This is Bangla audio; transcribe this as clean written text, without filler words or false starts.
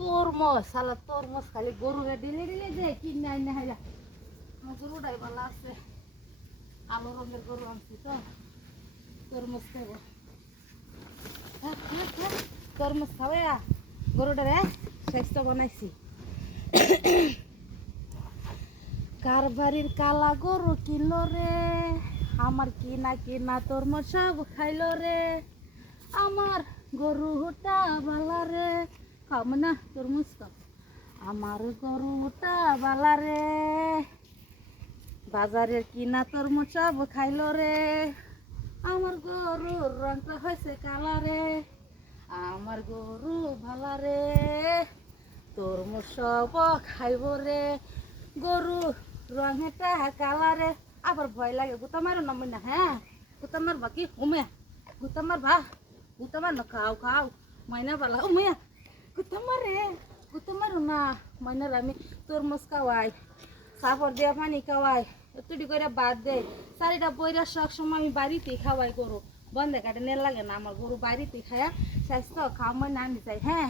তরমুজ সালা তরমুজ খালি গরু দিলে দিলে যে কিনে আইনে হাইলা গরুটাই ভালো আছে আলো রঙের গরু আনছি তো তরমুজ খাবো তরমুজ খাবে গরুটারে স্বাস্থ্য বানাইছি কার বাড়ির কালা গরু কিনলো রে আমার কিনা কিনা তরমুজ সব খাইলো রে আমার গরুটা বালা রে খাম না তরমুজ খাও আমার গরুটা বালা রে বাজারের কিনা তরমুজ সব খাইলো রে আমার গরুর রংটা হয়েছে কালা রে আমার গরু ভালা রে তরমুজ সব খাইব রে গরু রঙেটা কালা রে আবার ভয় লাগে গুতা মারো না মইনা হ্যাঁ গুতা মারবা কি উমে গুতা মারবা গুতা মার না খাও খাও মাইনা বালা উমে গুতা মারো না মাইনার আমি তরমুজ খাওয়াই সাপড় দিয়া পানি খাওয়াই তুটি করে বাদ দে চারিটা বইরা সব সময় আমি বাড়িতেই খাওয়াই গরু বন্ধে কাটে নে লাগে না আমার গরু বাড়িতে খায়া স্বাস্থ্য খাওয়া মই না আনি চাই হ্যাঁ।